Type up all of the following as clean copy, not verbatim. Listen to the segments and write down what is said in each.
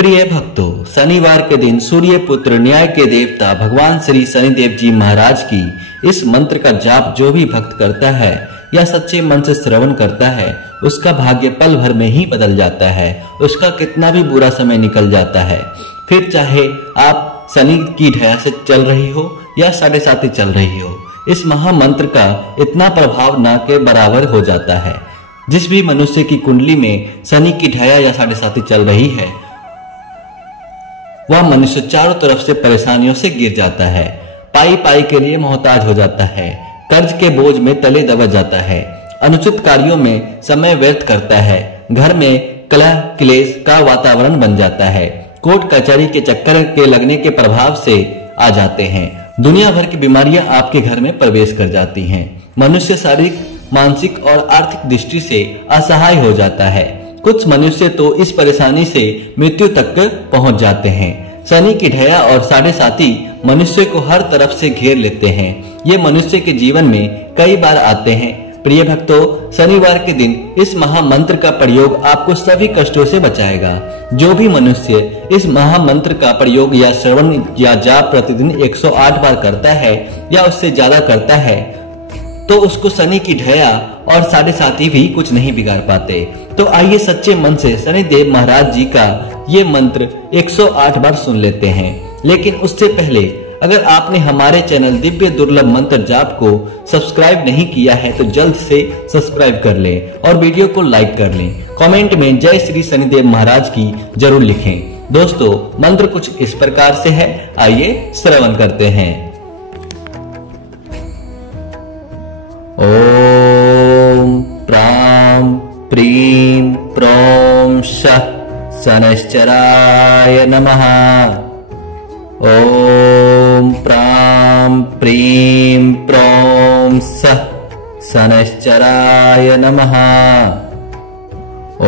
प्रिय भक्तों, शनिवार के दिन सूर्य पुत्र न्याय के देवता भगवान श्री शनिदेव जी महाराज की इस मंत्र का जाप जो भी भक्त करता है या सच्चे मन से श्रवण करता है, उसका भाग्य पल भर में ही बदल जाता है। उसका कितना भी बुरा समय निकल जाता है। फिर चाहे आप शनि की ढैया से चल रही हो या 7.5 चल रही हो, इस महामंत्र का इतना प्रभाव ना के बराबर हो जाता है। जिस भी मनुष्य की कुंडली में शनि की ढैया या 7.5 चल रही है, वह मनुष्य चारों तरफ से परेशानियों से गिर जाता है, पाई पाई के लिए मोहताज हो जाता है, कर्ज के बोझ में तले दबा जाता है, अनुचित कार्यों में समय व्यर्थ करता है, घर में कलह क्लेश का वातावरण बन जाता है, कोर्ट कचहरी के चक्कर के लगने के प्रभाव से आ जाते हैं, दुनिया भर की बीमारियां आपके घर में प्रवेश कर जाती हैं, मनुष्य शारीरिक, मानसिक और आर्थिक दृष्टि से असहाय हो जाता है। कुछ मनुष्य तो इस परेशानी से मृत्यु तक पहुंच जाते हैं। शनि की ढैया और 7.5 मनुष्य को हर तरफ से घेर लेते हैं। ये मनुष्य के जीवन में कई बार आते हैं। प्रिय भक्तों, शनिवार के दिन इस महामंत्र का प्रयोग आपको सभी कष्टों से बचाएगा। जो भी मनुष्य इस महामंत्र का प्रयोग या श्रवण या जाप प्रतिदिन 108 बार करता है या उससे ज्यादा करता है, तो उसको शनि की ढैया और 7.5 भी कुछ नहीं बिगाड़ पाते। तो आइए सच्चे मन से शनिदेव महाराज जी का ये मंत्र 108 बार सुन लेते हैं। लेकिन उससे पहले अगर आपने हमारे चैनल दिव्य दुर्लभ मंत्र जाप को सब्सक्राइब नहीं किया है तो जल्द से सब्सक्राइब कर लें और वीडियो को लाइक कर लें। कमेंट में जय श्री शनिदेव महाराज की जरूर लिखें। दोस्तों, मंत्र कुछ इस प्रकार से है, आइए श्रवण करते हैं। ओम प्रां प्रीं प्रौं शः शनैश्चराय नमः। ओम प्रां प्रीं प्रौं शः शनैश्चराय नमः।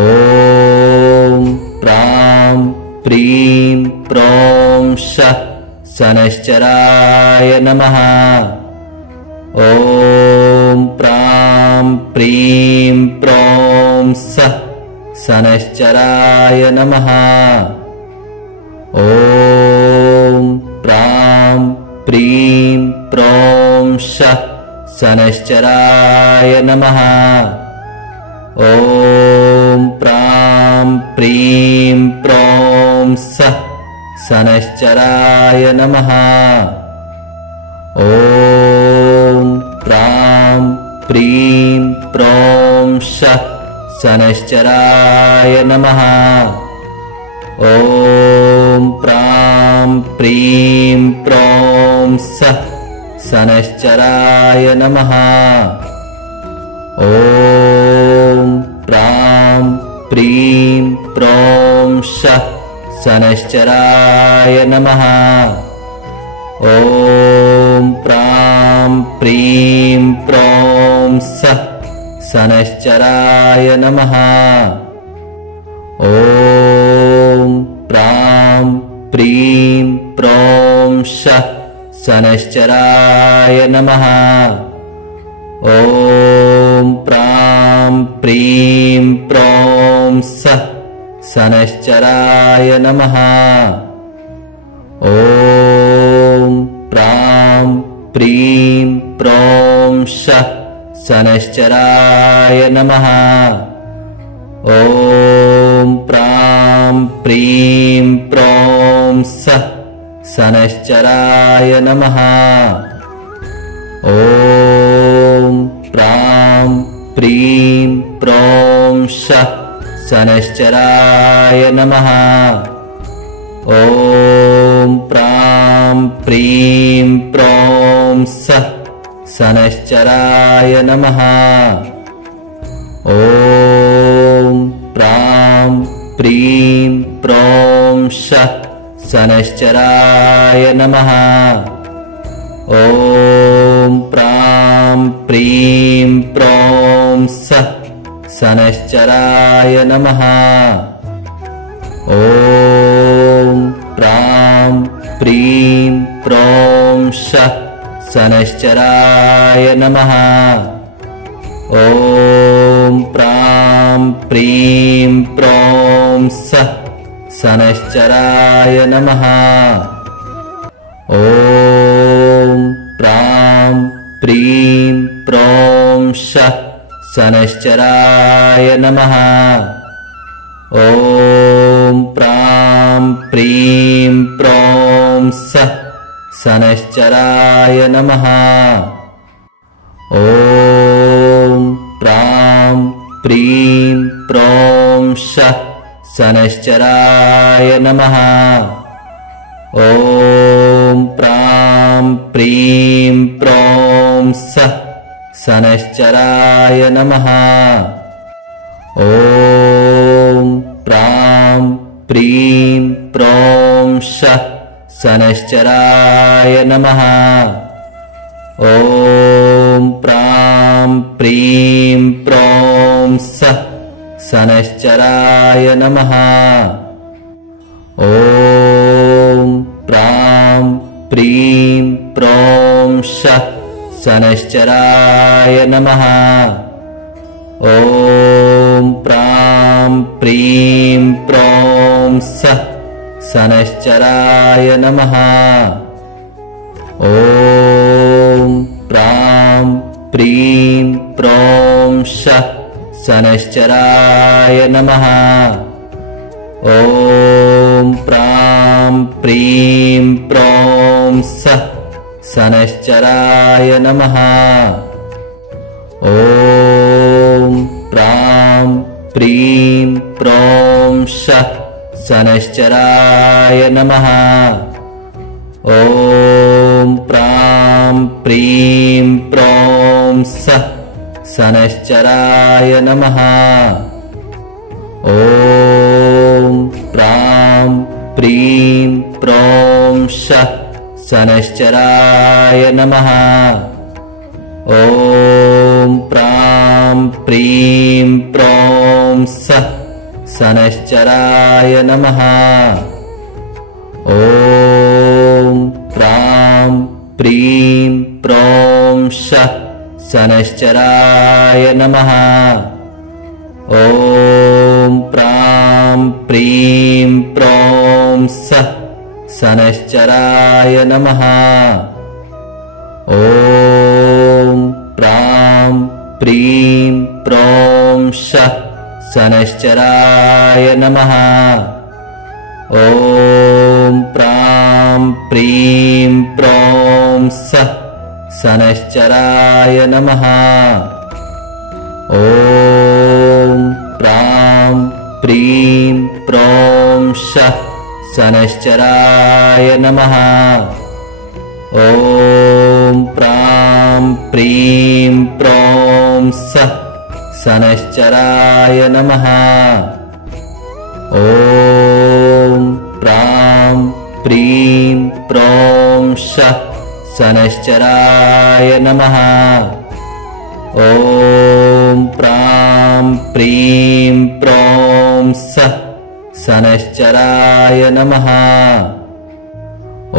ओम प्रां प्रीं प्रौं शः शनैश्चराय नमः। ओम प्रां प्रीं प्रौं शः शनैश्चराय नमः। ओम प्रां प्रीं प्रौं शः शनैश्चराय नमः। ओम प्रां प्रीं प्रौं शः शनैश्चराय नमः। ओम प्रां प्रीं प्रौं शः शनैश्चराय नमः। ओम प्रां प्रीं प्रौं शः शनैश्चराय नमः। ओम प्रां प्रीं प्रौं शः शनैश्चराय नमः। ओम प्रां प्रीं प्रौं शः शनैश्चराय नमः। ओम प्रां प्रीं प्रौं शः शनैश्चराय नमः। ओम प्रां प्रीं प्रौं शः शनैश्चराय नमः। ओम प्रां प्रीं प्रौं शः शनैश्चराय नमः। ओम प्रां प्रीं प्रौं शः शनैश्चराय नमः। ओम प्रां प्रीं प्रौं शः शनैश्चराय नमः। ओम प्रां प्रीं प्रौं शः शनैश्चराय नमः। ओम प्रां प्रीं प्रौं शः शनैश्चराय नमः। ओम प्रां प्रीं प्रौं शः शनैश्चराय नमः। ओम प्रां प्रीं प्रौं शः शनैश्चराय नमः। ओम प्रां प्रीं प्रौं शः शनैश्चराय नमः। ॐ प्रां प्रीं प्रौं शः शनैश्चराय नमः। ॐ प्रां प्रीं प्रौं सः शनैश्चराय नमः। ॐ प्रां प्रीं प्रौं शः शनैश्चराय नमः। ॐ प्रां प्रीं प्रौं सः शनैश्चराय नमः। ॐ प्रां प्रीं प्रौं शः शनैश्चराय नमः। ॐ प्रां प्रीं प्रौं सः शनैश्चराय नमः। ॐ प्रां प्रीं प्रौं शः शनैश्चराय नमः। ॐ प्रां प्रीं प्रौं सः शनैश्चराय नमः। ॐ प्रां प्रीं प्रौं शः शनैश्चराय नमः। ॐ प्रां प्रीं प्रौं सः शनैश्चराय नमः। ॐ प्रां प्रीं प्रौं शः शनैश्चराय नमः। ॐ प्रां प्रीं प्रौं सः शनैश्चराय नमः। ॐ प्रां प्रीं प्रौं शः शनैश्चराय नमः। ॐ प्रां प्रीं प्रौं सः शनैश्चराय नमः। ॐ प्रां प्रीं प्रौं शः शनैश्चराय नमः। ॐ प्रां प्रीं प्रौं सः शनैश्चराय नमः। ॐ प्रां प्रीं प्रौं शः शनैश्चराय नमः। ॐ प्रां प्रीं प्रौं सः शनैश्चराय नमः। ॐ प्रां प्रीं प्रौं शः शनैश्चराय नमः। ॐ प्रां प्रीं प्रौं सः शनैश्चराय नमः। ॐ प्रां प्रीं प्रौं शः शनैश्चराय नमः। ॐ प्रां प्रीं प्रौं सः शनैश्चराय नमः।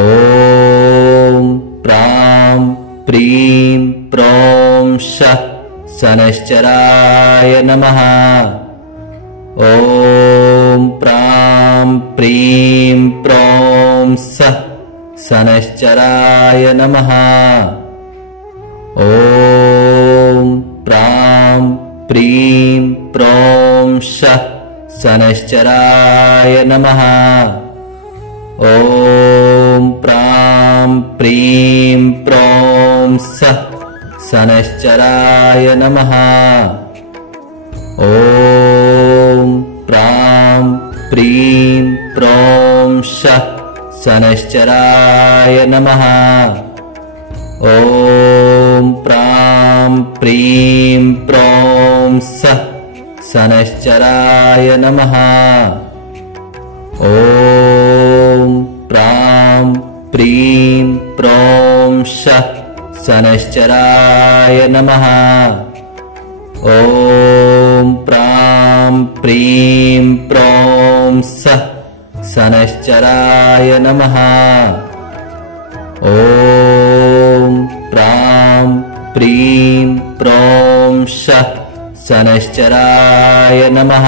ॐ प्रां प्रीं प्रौं शः शनैश्चराय नमः। ॐ प्रां प्रीं प्रौं सः शनैश्चराय नमः। ॐ प्रां प्रीं प्रौं शः शनैश्चराय नमः। ॐ प्रां प्रीं प्रौं सः शनैश्चराय नमः। ॐ प्रां प्रीं प्रौं शः शनैश्चराय नमः। ॐ प्रां प्रीं प्रौं सः शनैश्चराय नमः। ॐ प्रां प्रीं प्रौं शः शनैश्चराय नमः। ॐ प्रां प्रीं प्रौं सः शनैश्चराय नमः। ॐ प्रां प्रीं प्रौं शः शनैश्चराय नमः।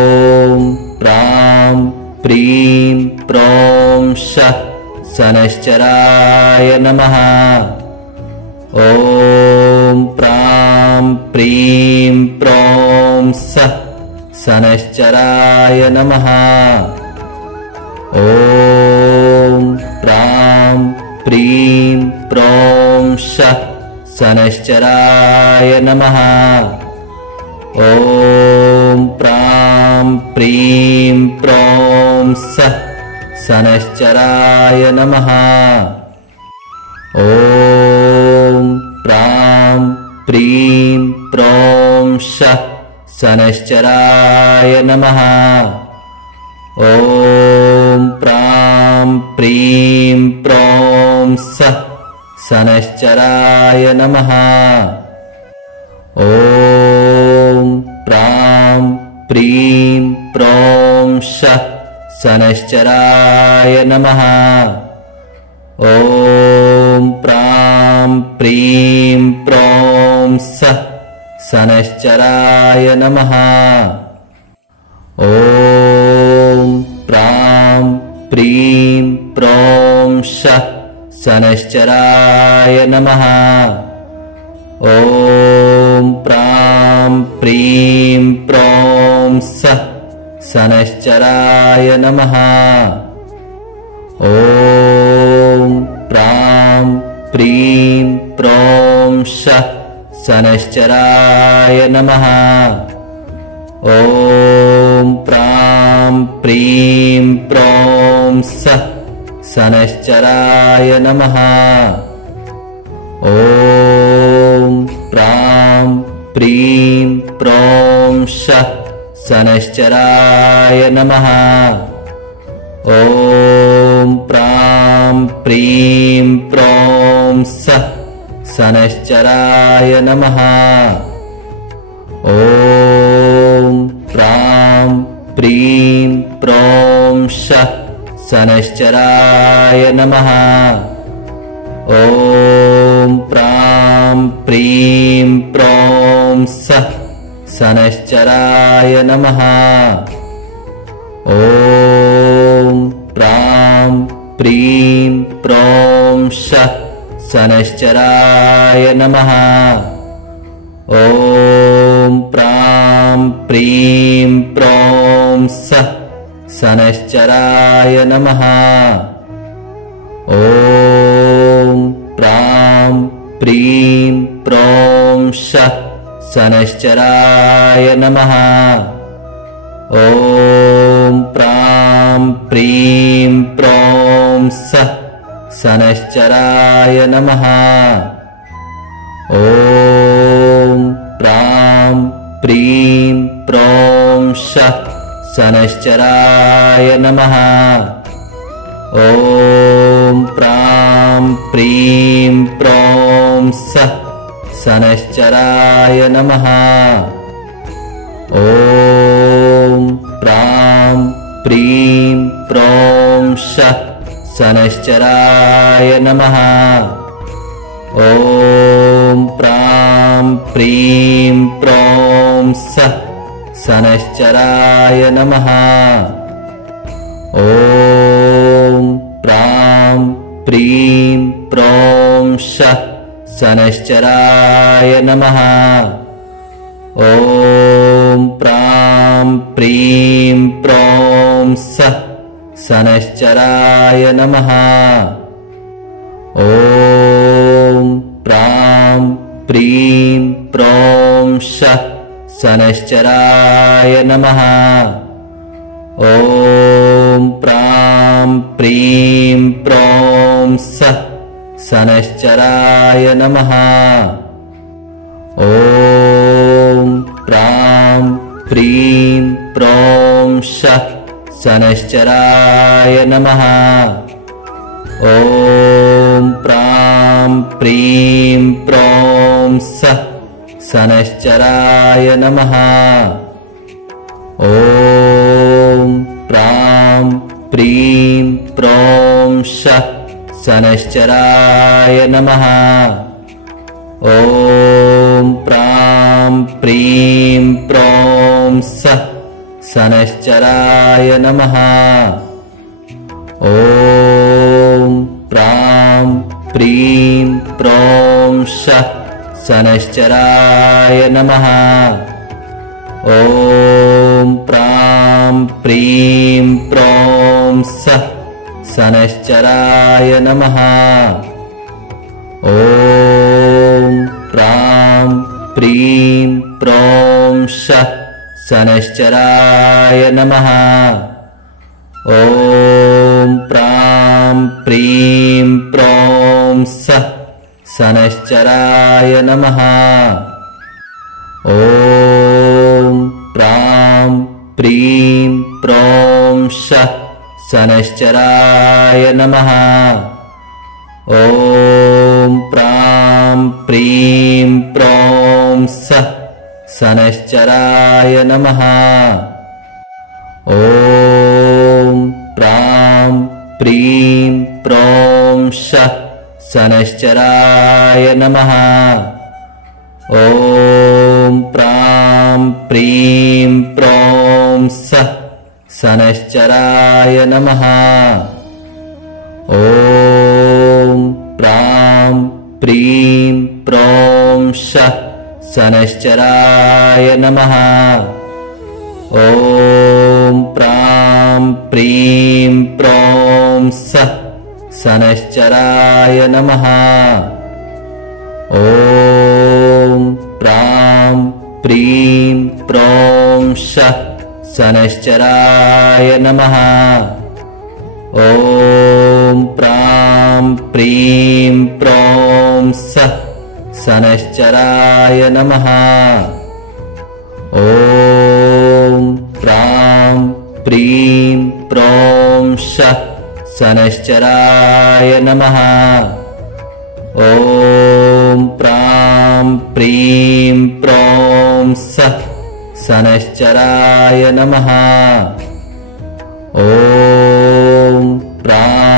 प्रीं प्रौं शः शनैश्चराय नमः। ॐ प्रां प्रीं प्रौं सः शनैश्चराय नमः। ॐ प्रां प्रीं प्रौं शः शनैश्चराय नमः। ॐ प्रां प्रीं प्रौं सः शनैश्चराय नमः। ॐ प्रां प्रीं प्रौं शः शनैश्चराय नमः। ॐ प्रां प्रीं प्रौं सः शनैश्चराय नमः। ॐ प्रां प्रीं प्रौं शः शनैश्चराय नमः। ॐ प्रां प्रीं प्रौं सः शनैश्चराय नमः। ॐ प्रां प्रीं प्रौं शः शनैश्चराय नमः। ॐ प्रां प्रीं प्रौं सः शनैश्चराय नमः। ॐ प्रां प्रीं प्रौं शः शनैश्चराय नमः। ॐ प्रां प्रीं प्रौं सः शनैश्चराय नमः। ॐ प्रां प्रीं प्रौं शः शनैश्चराय नमः। ॐ प्रां प्रीं प्रौं सः शनैश्चराय नमः। ॐ प्रां प्रीं प्रौं शः शनैश्चराय नमः। ॐ प्रां प्रीं प्रौं सः शनैश्चराय नमः। ॐ प्रां प्रीं प्रौं शः शनैश्चराय नमः। ॐ प्रां प्रीं प्रौं सः शनैश्चराय नमः। ॐ प्रां प्रीं प्रौं शः शनैश्चराय नमः। ॐ प्रां प्रीं प्रौं सः शनैश्चराय नमः। ॐ प्रां प्रीं प्रौं शः शनैश्चराय नमः। ॐ प्रां प्रीं प्रौं सः शनैश्चराय नमः। ॐ प्रां प्रीं प्रौं शः शनैश्चराय नमः। ॐ प्रां प्रीं प्रौं सः शनैश्चराय नमः। ॐ प्रां प्रीं प्रौं शः शनैश्चराय नमः। ॐ प्रां प्रीं प्रौं सः शनैश्चराय नमः। ॐ प्रां प्रीं प्रौं शः शनैश्चराय नमः। ॐ प्रां प्रीं प्रौं सः शनैश्चराय नमः। ॐ प्रां प्रीं प्रौं शः शनैश्चराय नमः। ॐ प्रां प्रीं प्रौं सः शनैश्चराय नमः। ॐ प्रां प्रीं प्रौं शः शनैश्चराय नमः। ॐ प्रां प्रीं प्रौं सः शनैश्चराय नमः। ॐ प्रां प्रीं प्रौं षः शनैश्चराय नमः। ॐ प्रां प्रीं प्रौं सः शनैश्चराय नमः। ॐ प्रां प्रीं प्रौं षः शनैश्चराय नमः। ॐ प्रां प्रीं प्रौं सः शनैश्चराय नमः। ॐ प्रां प्रीं प्रौं षः शनैश्चराय नमः। ॐ प्रां प्रीं प्रौं सः शनैश्चराय नमः। ॐ प्रां प्रीं प्रौं षः शनैश्चराय नमः। ॐ प्रां प्रीं प्रौं सः शनैश्चराय नमः। ॐ प्रां प्रीं प्रौं षः शनैश्चराय नमः। ॐ प्रां प्रीं प्रौं सः शनैश्चराय नमः। ॐ प्रां प्रीं प्रौं षः शनैश्चराय नमः। ॐ प्रां प्रीं प्रौं सः शनैश्चराय नमः। ॐ प्रां प्रीं प्रौं षः शनैश्चराय नमः। ॐ प्रां प्रीं प्रौं सः शनैश्चराय नमः। ॐ प्रां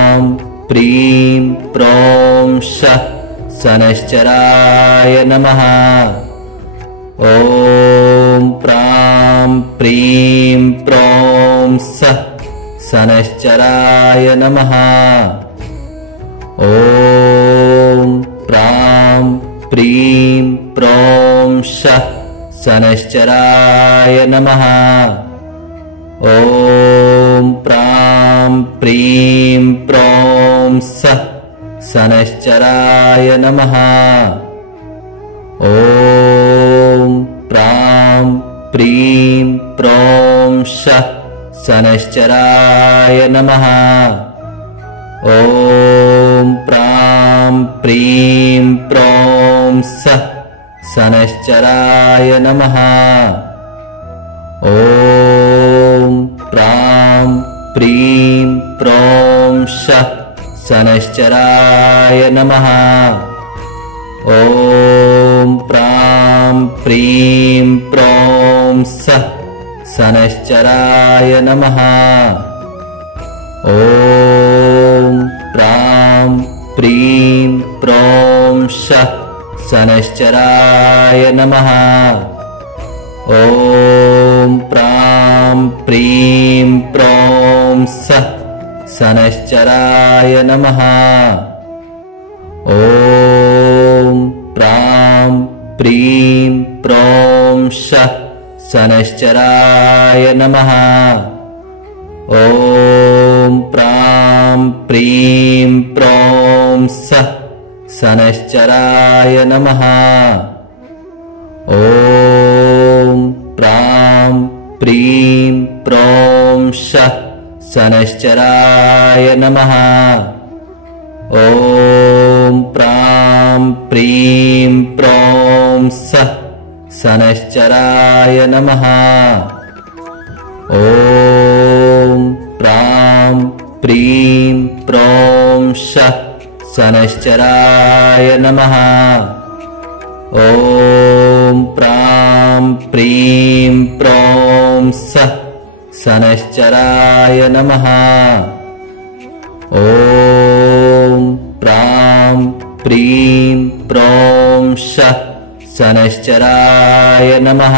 प्रीं प्रौं षः शनैश्चराय नमः। ॐ प्रां प्रीं प्रौं सः शनैश्चराय नमः। ॐ प्रां प्रीं प्रौं षः शनैश्चराय नमः। ॐ प्रां प्रीं प्रौं सः शनैश्चराय नमः। ॐ प्रां प्रीं प्रौं षः शनैश्चराय नमः। ॐ प्रां प्रीं प्रौं सः शनैश्चराय नमः। ॐ प्रां प्रीं प्रौं षः शनैश्चराय नमः। ॐ प्रां प्रीं प्रौं सः शनैश्चराय नमः। ॐ प्रां प्रीं प्रौं षः शनैश्चराय नमः। ॐ प्रां प्रीं प्रौं सः शनैश्चराय नमः। ॐ प्रां प्रीं प्रौं षः शनैश्चराय नमः। ॐ प्रां प्रीं प्रौं सः शनैश्चराय नमः। ॐ प्रां प्रीं प्रौं षः शनैश्चराय नमः। ॐ प्रां प्रीं प्रौं सः शनैश्चराय नमः। ॐ प्रां प्रीं प्रौं षः शनैश्चराय नमः। ॐ प्रां प्रीं प्रौं सः शनैश्चराय नमः। ॐ प्रां प्रीं प्रौं षः शनैश्चराय नमः।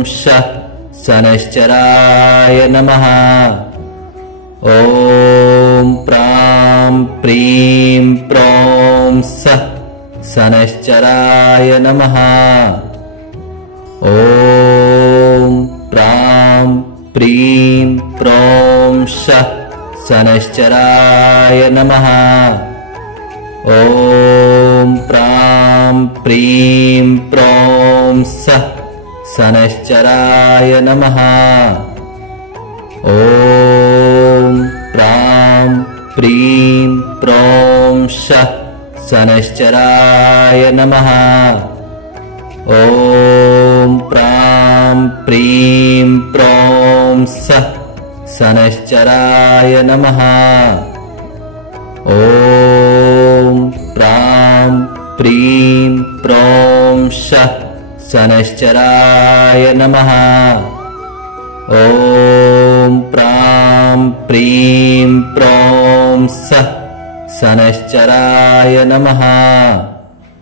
शः शनैश्चराय नमः। ॐ प्रां प्रीं प्रौं सः शनैश्चराय नमः। ॐ प्रां प्रीं प्रौं शः शनैश्चराय नमः। ॐ प्रां प्रीं प्रौं सः शनैश्चराय नमः। ॐ प्रां प्रीं प्रौं शः शनैश्चराय नमः। ॐ प्रां प्रीं प्रौं सः शनैश्चराय नमः। ॐ प्रां प्रीं प्रौं शः शनैश्चराय नमः। ॐ प्रां प्रीं प्रौं सः शनैश्चराय नमः।